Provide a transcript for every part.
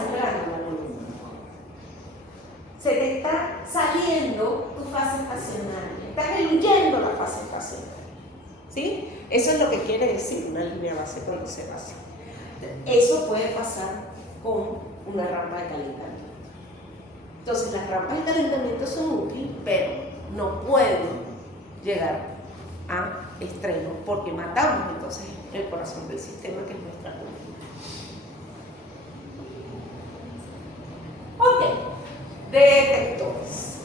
desangrando la columna. Se te está saliendo tu fase estacionaria, estás diluyendo la fase estacionaria. ¿Sí? Eso es lo que quiere decir una línea base cuando se basa. Eso puede pasar con una rampa de calentamiento. Entonces, las rampas de calentamiento son útiles, pero no pueden llegar a extremos porque matamos entonces el corazón del sistema, que es nuestra columna. Ok, detectores.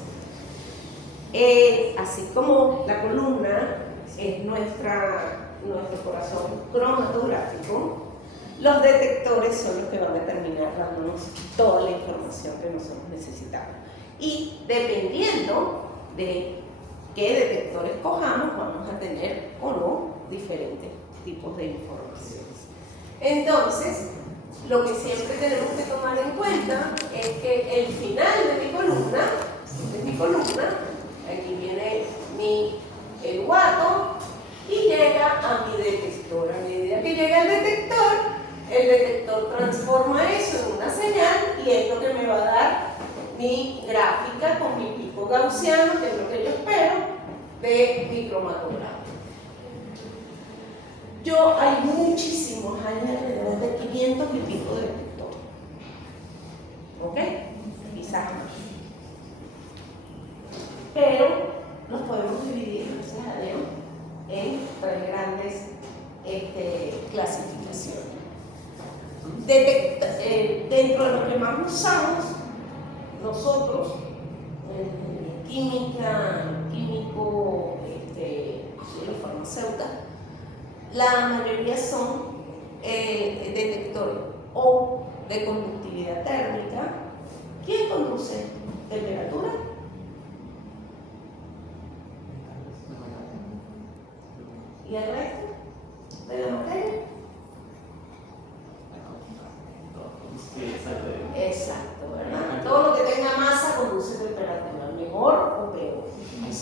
Así como la columna es nuestro corazón cromatográfico, los detectores son los que van a terminar dándonos toda la información que nosotros necesitamos. Y dependiendo de qué detectores cojamos, vamos a tener o no diferentes tipos de informaciones. Entonces, lo que siempre tenemos que tomar en cuenta es que el final de mi columna, aquí viene el guato y llega a mi detector. A medida que llega el detector transforma eso en una señal y es lo que me va a dar mi gráfica con mi pico gaussiano, que es lo que yo espero, de mi cromatograma. Hay muchísimos, hay alrededor de 500 y pico de detectores. ¿Ok? Quizás más. Pero los podemos dividir, gracias a Dios, en tres grandes clasificaciones. Dentro de lo que más usamos nosotros, químico, los farmacéuticos, la mayoría son detectores o de conductividad térmica. ¿Quién conduce temperatura? ¿Y el resto de la materia? Exacto, ¿verdad? Todo lo que tenga masa conduce temperatura, mejor o peor.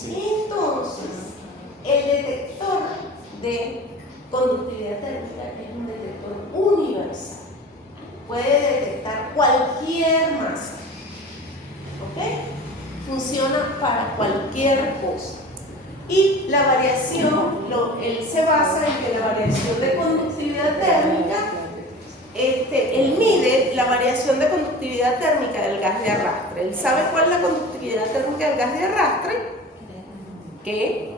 Entonces, el detector de conductividad térmica es un detector universal. Puede detectar cualquier masa. ¿Ok? Funciona para cualquier cosa. Y la variación, él se basa en que la variación de conductividad térmica, él mide la variación de conductividad térmica del gas de arrastre. Él sabe cuál es la conductividad térmica del gas de arrastre, que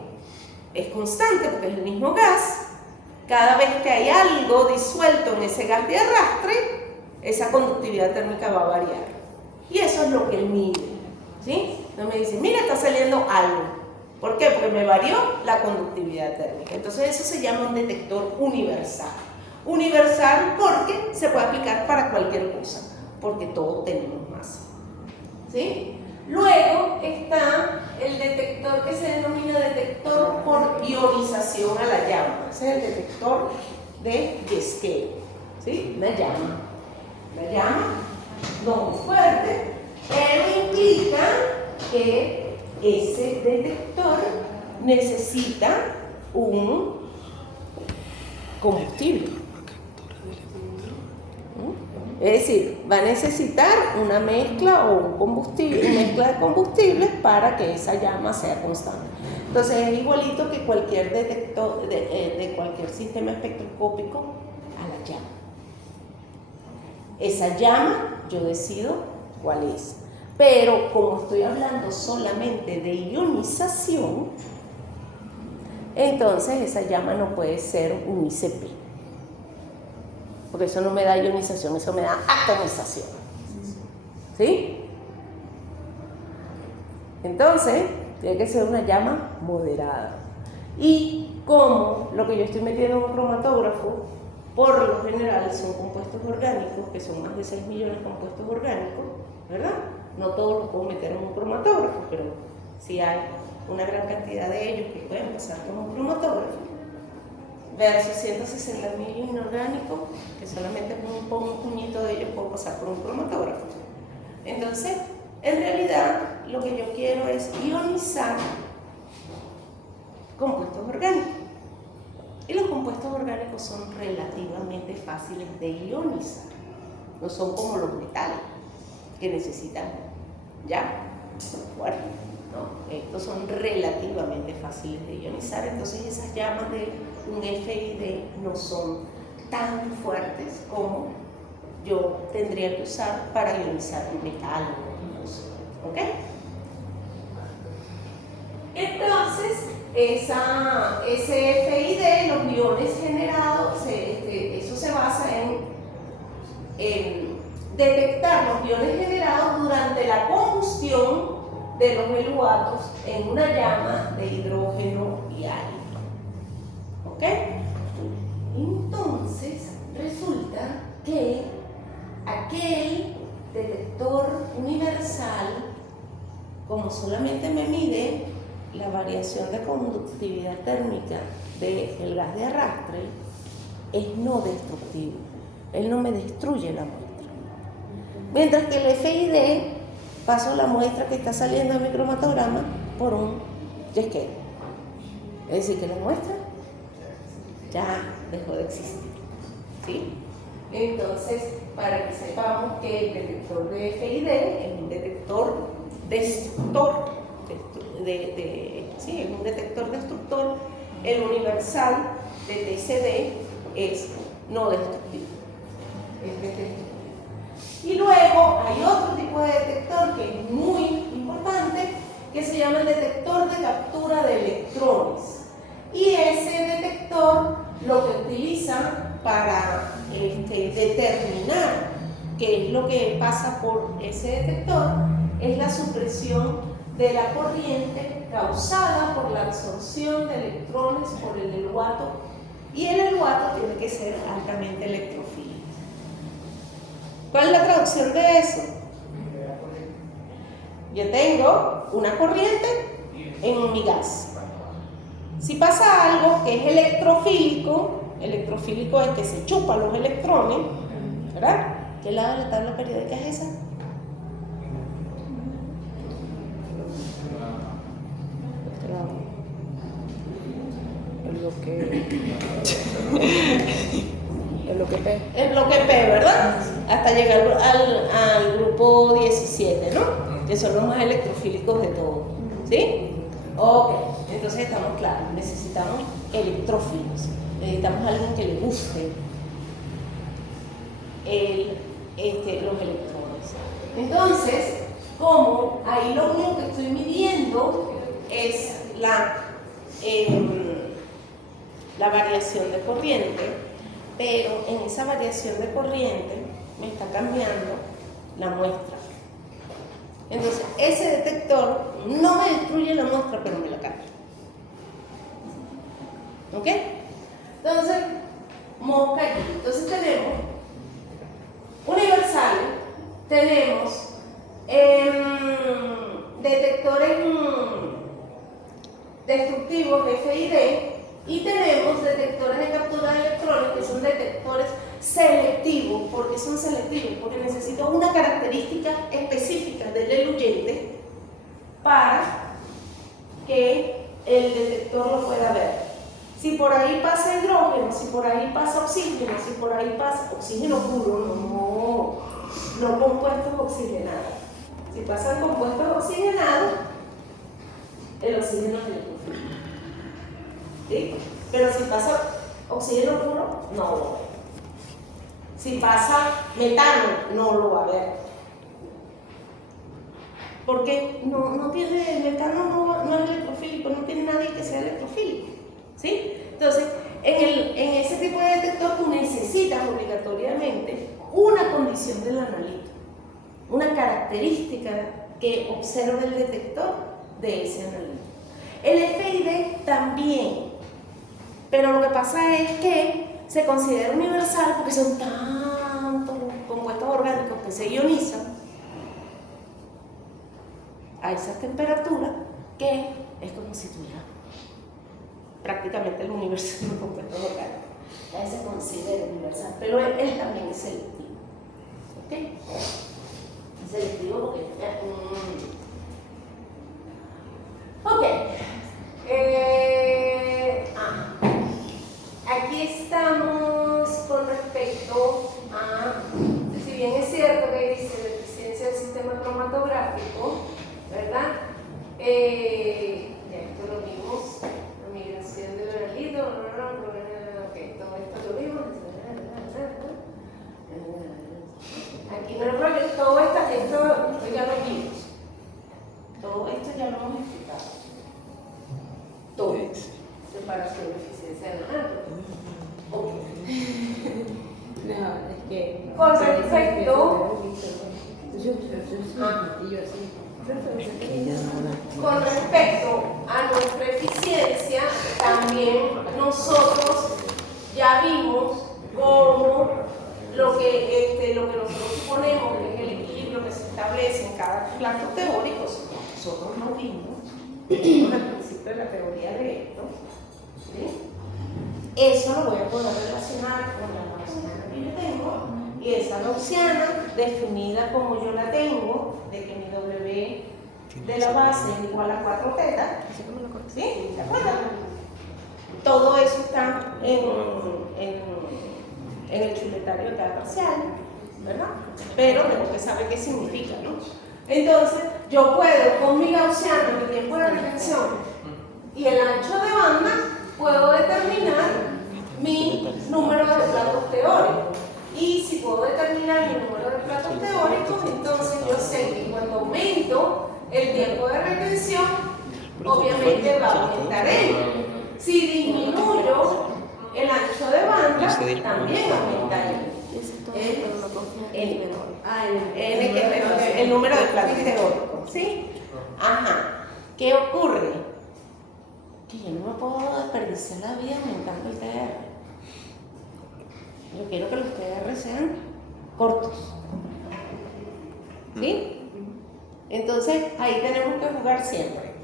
es constante porque es el mismo gas. Cada vez que hay algo disuelto en ese gas de arrastre, esa conductividad térmica va a variar. Y eso es lo que él mide. ¿Sí? No me dice, mira, está saliendo algo. ¿Por qué? Porque me varió la conductividad térmica. Entonces eso se llama un detector universal. Universal porque se puede aplicar para cualquier cosa, porque todos tenemos masa. ¿Sí? Luego está el detector que se denomina detector por ionización a la llama. Ese es el detector de Guesquero. ¿Sí? Una llama no muy fuerte, pero implica que ese detector necesita un combustible. Es decir, va a necesitar una mezcla o un combustible, una mezcla de combustibles para que esa llama sea constante. Entonces es igualito que cualquier detector de cualquier sistema espectroscópico a la llama. Esa llama yo decido cuál es. Pero como estoy hablando solamente de ionización, entonces esa llama no puede ser un ICP. Porque eso no me da ionización, eso me da atomización. ¿Sí? Entonces, tiene que ser una llama moderada. Y como lo que yo estoy metiendo en un cromatógrafo, por lo general son compuestos orgánicos, que son más de 6 millones de compuestos orgánicos, ¿verdad? No todos los puedo meter en un cromatógrafo, pero sí hay una gran cantidad de ellos que pueden pasar por un cromatógrafo. Versus 160.000 inorgánicos, que solamente con un puñito de ellos puedo pasar por un cromatógrafo. Entonces, en realidad, lo que yo quiero es ionizar compuestos orgánicos. Y los compuestos orgánicos son relativamente fáciles de ionizar. no son como los metales que necesitan ya fuerte, ¿no? Estos son relativamente fáciles de ionizar, entonces esas llamas de un FID no son tan fuertes como yo tendría que usar para ionizar un metal o cosa, ¿ok? Entonces, ese FID, los iones generados, eso se basa en detectar los iones generados durante la combustión de los eluatos en una llama de hidrógeno y helio. ¿Ok? Entonces, resulta que aquel detector universal, como solamente me mide la variación de conductividad térmica del gas de arrastre, es no destructivo. Él no me destruye la muestra. Mientras que el FID, paso la muestra que está saliendo del micromatograma por un yesquero. Es decir, que la muestra ya dejó de existir, ¿sí? Entonces, para que sepamos que el detector de FID es un detector destructor, sí, es un detector destructor. El universal de TCD es no destructivo, es destructivo. Y luego hay otro tipo de detector que es muy importante, que se llama el detector de captura de electrones. Y ese detector lo que utiliza para determinar qué es lo que pasa por ese detector es la supresión de la corriente causada por la absorción de electrones por el eluato, y el eluato tiene que ser altamente electrofílico. ¿Cuál es la traducción de eso? Yo tengo una corriente en mi gas. Si pasa algo que es electrofílico es que se chupa los electrones, ¿verdad? ¿Qué lado de la tabla periódica es esa? El bloque P, ¿verdad? Hasta llegar al grupo 17, ¿no? Que son los más electrofílicos de todos, ¿sí? Ok, entonces estamos claros, necesitamos electrófilos, necesitamos a alguien que le guste los electrones. Entonces, como ahí lo único que estoy midiendo es la variación de corriente, pero en esa variación de corriente me está cambiando la muestra. Entonces, ese detector no me destruye la muestra, pero me la cambia. ¿Ok? Entonces, mosca aquí. Entonces tenemos universales, tenemos detectores destructivos FID, y tenemos detectores de captura de electrones que son detectores selectivos. ¿Por qué son selectivos? Porque necesito una característica específica del eluyente para que el detector lo pueda ver. Si por ahí pasa hidrógeno, si por ahí pasa oxígeno, si por ahí pasa oxígeno puro, no compuestos oxigenados. Si pasan compuestos oxigenados, el oxígeno es electrofílico, ¿sí? Pero si pasa oxígeno puro, no lo va a ver. Si pasa metano, no lo va a ver. Porque no tiene, el metano no es electrofílico, no tiene nadie que sea electrofílico, ¿sí? Entonces, en ese tipo de detector tú necesitas obligatoriamente una condición del analito, una característica que observe el detector de ese analito. El FID también, pero lo que pasa es que se considera universal porque son tantos los compuestos orgánicos que se ionizan a esa temperatura que es como si tuviera prácticamente el universo de los compuestos orgánicos. Ahí se considera universal, pero él también es selectivo. ¿Ok? Es selectivo porque ok. Aquí estamos con respecto a, si bien gráfico, ¿verdad? Ya esto lo vimos, la migración de Bernalito, ok, todo esto lo vimos. Aquí no lo rollo, todo esto ya lo vimos. Todo esto ya lo hemos explicado. Todo. Separación, eficiencia de donante. Ok. No, es que... Con respecto... Con respecto a nuestra eficiencia, también nosotros ya vimos cómo lo que nosotros suponemos que es el equilibrio que se establece en cada plato teórico, nosotros no vimos al principio de la teoría de esto, ¿sí? Eso lo voy a poder relacionar con la gaussiana que yo tengo, y esa gaussiana, definida como yo la tengo, de que mi W de la base es igual a 4 teta, ¿sí? ¿De acuerdo? Todo eso está en el chuletario de cada parcial, ¿verdad? Pero tengo que saber qué significa, ¿no? Entonces, yo puedo, con mi gaussiana, mi tiempo de reflexión y el ancho de banda, puedo determinar mi número de platos teóricos. Y si puedo determinar mi número de platos teóricos, entonces yo sé que cuando aumento el tiempo de retención, obviamente va a aumentar N. Si disminuyo el ancho de banda, también aumenta N. N que es el número de platos teóricos, ¿sí? Ajá. ¿Qué ocurre? Que yo no me puedo desperdiciar la vida aumentando el TR. Yo quiero que los TR sean cortos, ¿sí? Entonces, ahí tenemos que jugar siempre.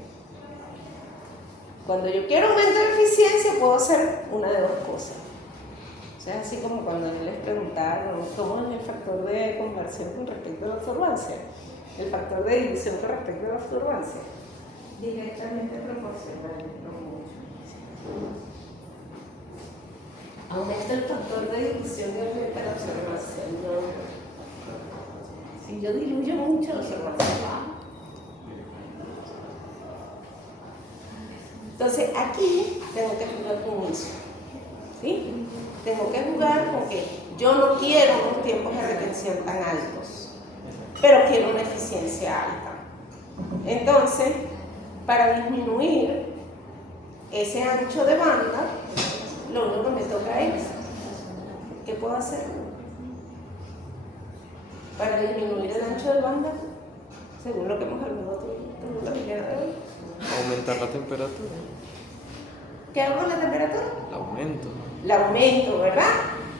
Cuando yo quiero aumentar eficiencia, puedo hacer una de dos cosas. O sea, así como cuando les preguntaron cómo es el factor de conversión con respecto a la absorbancia, el factor de división con respecto a la absorbancia, directamente proporcional, no mucho. Aumenta el factor de dilución y aumenta la observación. No. Si yo diluyo mucho, la observación baja. Entonces, aquí tengo que jugar con eso. ¿Sí? Tengo que jugar con que yo no quiero unos tiempos de retención tan altos, pero quiero una eficiencia alta. Entonces, para disminuir ese ancho de banda, lo único que me toca es, ¿qué puedo hacer? Para disminuir el ancho de banda, según lo que hemos hablado todo la mañana de hoy. Aumentar la temperatura. ¿Qué hago con la temperatura? La aumento. La aumento, ¿verdad?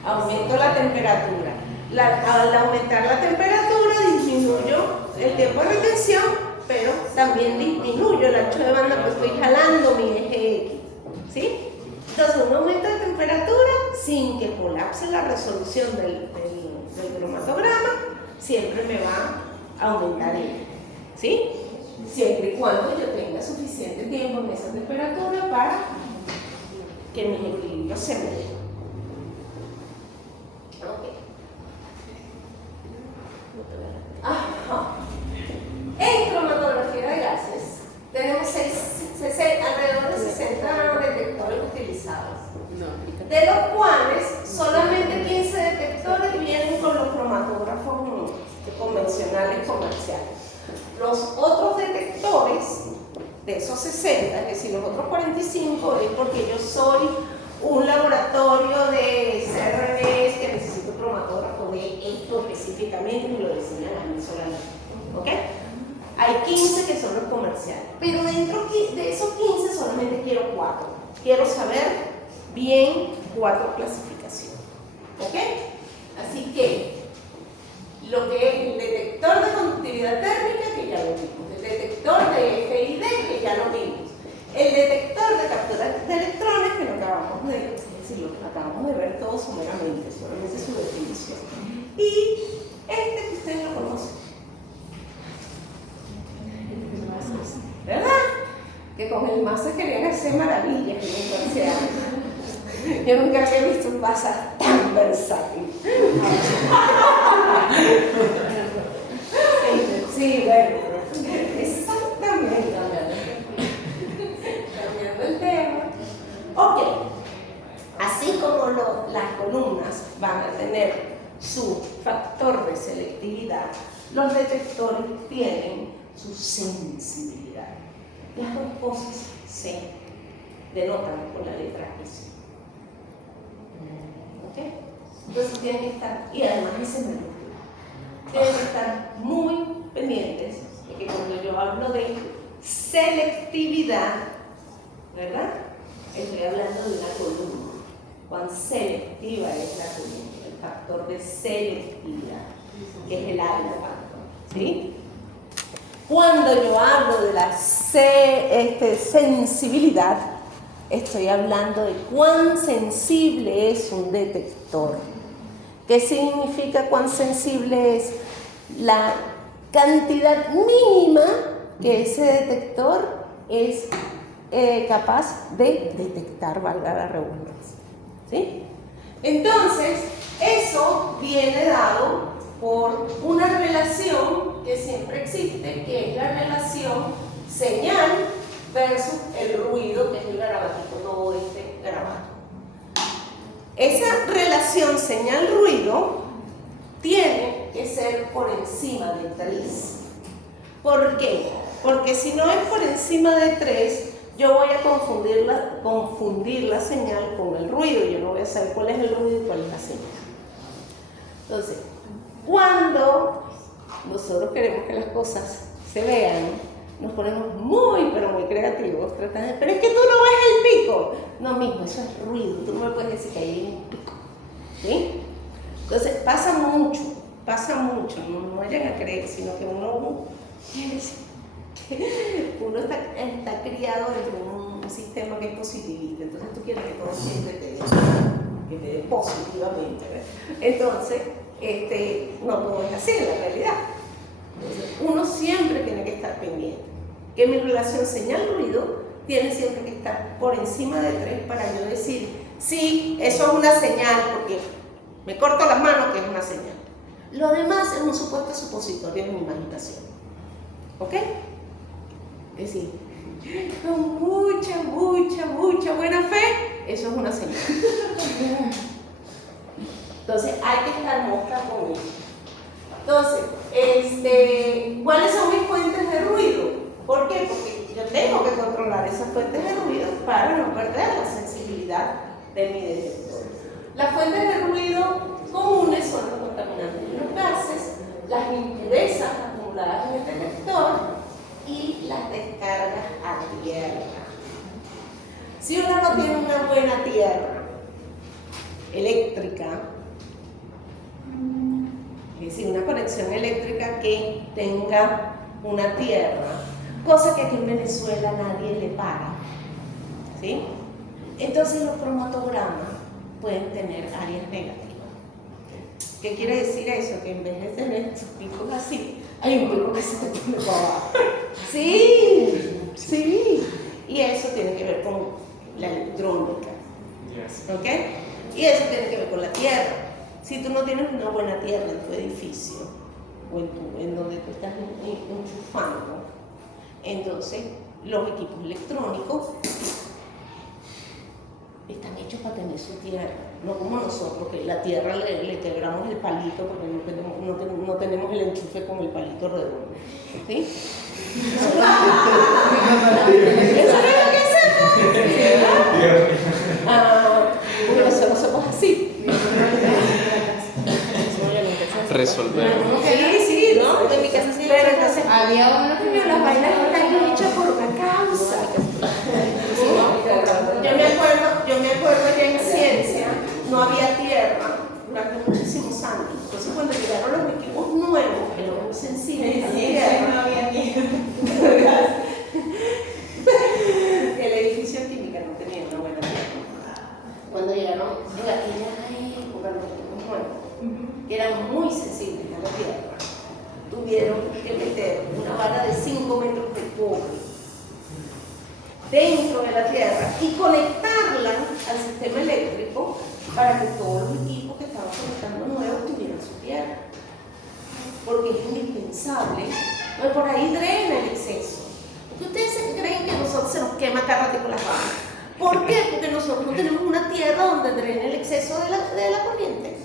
Aumento la temperatura. Al aumentar la temperatura, disminuyo el tiempo de retención, pero también disminuyo el ancho de banda, pues estoy jalando mi eje X, ¿sí? Entonces, un aumento de temperatura sin que colapse la resolución del cromatograma siempre me va a aumentar él, ¿sí? Siempre y cuando yo tenga suficiente tiempo en esa temperatura para que mis equilibrios se muevan. Ok. Ajá. En cromatografía de gases tenemos alrededor de 60 detectores utilizados, de los cuales solamente 15 detectores vienen con los cromatógrafos convencionales comerciales. Los otros detectores de esos 60, es decir, los otros 45, es porque yo soy un laboratorio de CRNs que necesito un cromatógrafo de esto específicamente y lo diseñan a mí solamente. ¿Ok? Hay 15 que son los comerciales, pero dentro de esos 15 solamente quiero 4. Quiero saber bien 4 clasificaciones. ¿Ok? Así que lo que es el detector de conductividad térmica, que ya lo vimos, el detector de FID, que ya lo vimos, el detector de captura de electrones, que lo acabamos de ver todo someramente, solamente su definición, y este que ustedes lo conocen, ¿verdad? Que con el masa querían hacer maravillas en el parcial. Yo nunca había visto un masa tan versátil. Sí, bueno, su factor de selectividad, los detectores tienen su sensibilidad. Las dos cosas se denotan con la letra S. ¿Ok? Entonces tienen que estar, y además ese es menor, tienen que estar muy pendientes de que cuando yo hablo de selectividad, ¿verdad? Estoy hablando de una columna. Cuán selectiva es la columna, el factor de selectividad, que es el alfa, ¿sí? Cuando yo hablo de la sensibilidad, estoy hablando de cuán sensible es un detector. ¿Qué significa cuán sensible es? La cantidad mínima que ese detector es capaz de detectar, valga la redundancia. ¿Sí? Entonces, eso viene dado por una relación que siempre existe, que es la relación señal versus el ruido, que es el garabatito, todo este garabato. Esa relación señal-ruido tiene que ser por encima de 3. ¿Por qué? Porque si no es por encima de 3, yo voy a confundir la señal con el ruido. Yo no voy a saber cuál es el ruido y cuál es la señal. Entonces, cuando nosotros queremos que las cosas se vean, nos ponemos muy, pero muy creativos, tratando de, pero es que tú no ves el pico. No, mismo, eso es ruido, tú no me puedes decir que hay un pico. ¿Sí? Entonces, pasa mucho, no vayan a creer, sino que uno está criado dentro de un sistema que es positivista, entonces tú quieres que todo siempre te dé positivamente, ¿verdad? Entonces, no todo es así en la realidad. Entonces, uno siempre tiene que estar pendiente, que mi relación señal-ruido tiene siempre que estar por encima de 3 para yo decir, sí, eso es una señal, porque me corto las manos, que es una señal. Lo demás es un supuesto supositorio de mi imaginación. ¿Ok? Es decir, con mucha buena fe, eso es una señal. Entonces, hay que estar mosca con eso. Entonces, ¿cuáles son mis fuentes de ruido? ¿Por qué? Porque yo tengo que controlar esas fuentes de ruido para no perder la sensibilidad de mi detector. Las fuentes de ruido comunes son los contaminantes de los gases, las impurezas acumuladas en el detector y las descargas a tierra. Si uno no tiene una buena tierra eléctrica, es decir, una conexión eléctrica que tenga una tierra, cosa que aquí en Venezuela nadie le para, ¿sí? Entonces los cromatogramas pueden tener áreas negativas. ¿Qué quiere decir eso? Que en vez de tener sus picos así, hay un pico que se te pone para abajo. Sí. Y eso tiene que ver con la electrónica. ¿Ok? Y eso tiene que ver con la tierra. Si tú no tienes una buena tierra en tu edificio o en donde tú estás enchufando, entonces los equipos electrónicos están hechos para tener su tierra, no como nosotros, que la tierra le quebramos el palito porque no tenemos el enchufe con el palito redondo. ¿Sí? ¿Eso no es lo que hacemos? Porque nosotros somos así. Resolver. Sí, ¿no? En mi casa sí. Pero entonces, Había uno que pero las vainas están hechas por una causa. Yo me acuerdo ya en ciencia, no había tierra durante muchísimos años. Entonces cuando llegaron los equipos nuevos, que eran muy sensibles a la tierra, no había tierra. el edificio de química no tenía una buena tierra. Cuando llegaron en aquella época los equipos nuevos, que eran muy sensibles a la tierra, tuvieron que meter una vara de 5 metros de cobre dentro de la tierra y conectarla al sistema eléctrico para que todos los equipos que estaban conectando nuevos tuvieran su tierra. Porque es indispensable, pero por ahí drena el exceso. Porque ustedes creen que a nosotros se nos quema cada rato con las varas. ¿Por qué? Porque nosotros no tenemos una tierra donde drene el exceso de la corriente.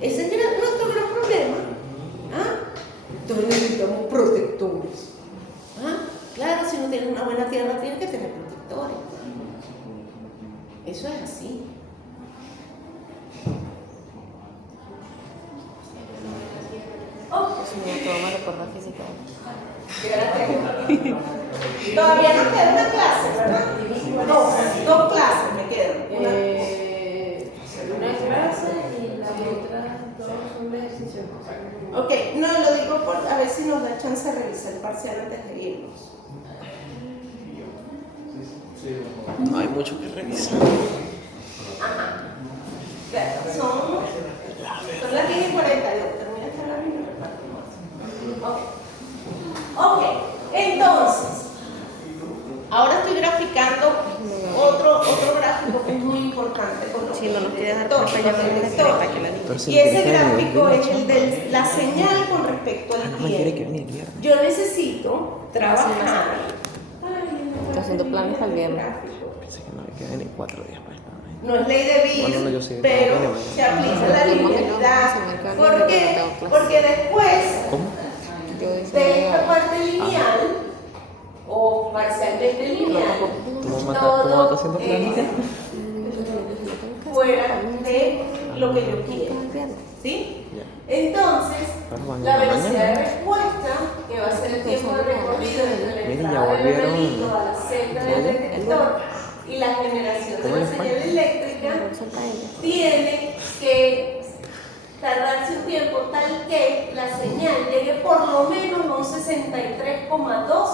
Ese es nuestro gran problema. ¿Ah? Entonces necesitamos protectores. ¿Ah? Claro, si no tienes una buena tierra, tienes que tener protectores. Eso es así. Todo me recuerda a física. Todavía nos queda una clase, ¿verdad? Dos clases me quedan. Una es grasa y las otras dos son de ejercicio. Ok, no lo digo por a ver si nos da chance de revisar el parcial antes de irnos. No hay mucho que revisar. Ajá. Son las 10:42. Termina esta hora y me reparto más. Ok, entonces, ahora estoy graficando otro gráfico que es muy importante con los Si no nos quiere dar detectores, cuenta, ya con me los lo detectores. para que la niña. Pero si Y no ese quiere que gráfico venga, es el de la señal con respecto al no me quiere que tiempo. venga el viernes. Yo necesito trabajar. Está haciendo planes para el viernes. Pensé que no había que venir 4 días para esta vaina. No es ley de Bill, Bueno, no, yo sí, pero no, bueno. se aplica la linealidad. ¿Por qué? Porque después ¿Cómo? Yo de esta parte lineal o parcialmente lineal, ¿Tu mamá está haciendo planes? fuera de lo que yo quiero. ¿Sí? Ya. Entonces, Pero van la en la velocidad de mañana. respuesta, que va a ser el tiempo de recorrido desde la Miren, ya entrada del volvieron. relito a la celda del detector y la generación de ¿Cómo la les fue? señal eléctrica, tiene que tardarse un tiempo tal que la señal llegue por lo menos a un 63,2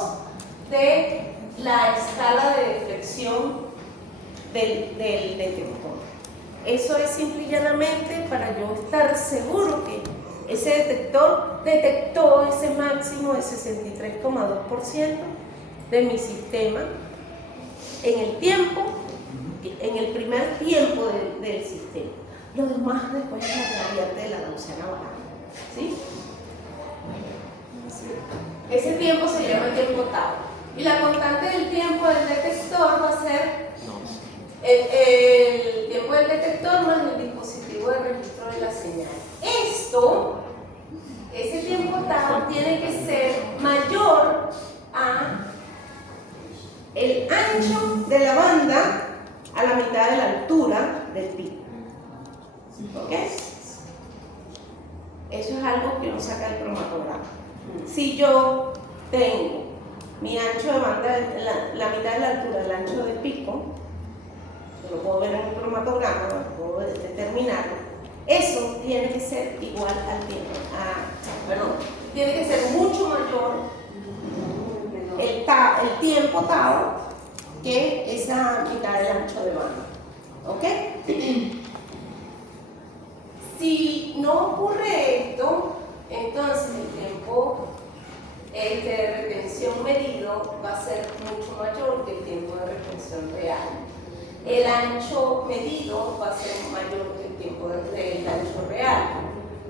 de la escala de deflexión del detector. Eso es simple y llanamente para yo estar seguro que ese detector detectó ese máximo de 63,2% de mi sistema en el tiempo, en el primer tiempo del sistema. Lo demás después es la variante de la gaussiana barata. ¿Sí? Ese tiempo se llama tiempo tau. Y la constante del tiempo del detector va a ser el tiempo del detector más el dispositivo de registro de la señal. Ese tiempo tau tiene que ser mayor a el ancho de la banda a la mitad de la altura del pico. ¿Ok? Eso es algo que uno saca del cromatograma. Si yo tengo mi ancho de banda, la mitad de la altura del ancho del pico, lo puedo ver en el cromatograma, lo puedo determinarlo, eso tiene que ser igual al tiempo, tiene que ser mucho mayor el tiempo tau que esa mitad del ancho de banda. ¿Ok? Si no ocurre esto, entonces el tiempo de retención medido va a ser mucho mayor que el tiempo de retención real. El ancho medido va a ser mayor que el tiempo del ancho real.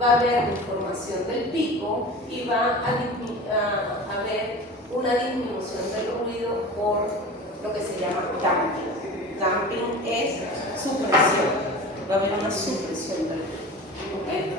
Va a haber deformación del pico y va a haber una disminución del ruido por lo que se llama damping. Damping es supresión. Va a haber una supresión del ruido. ¿Okay?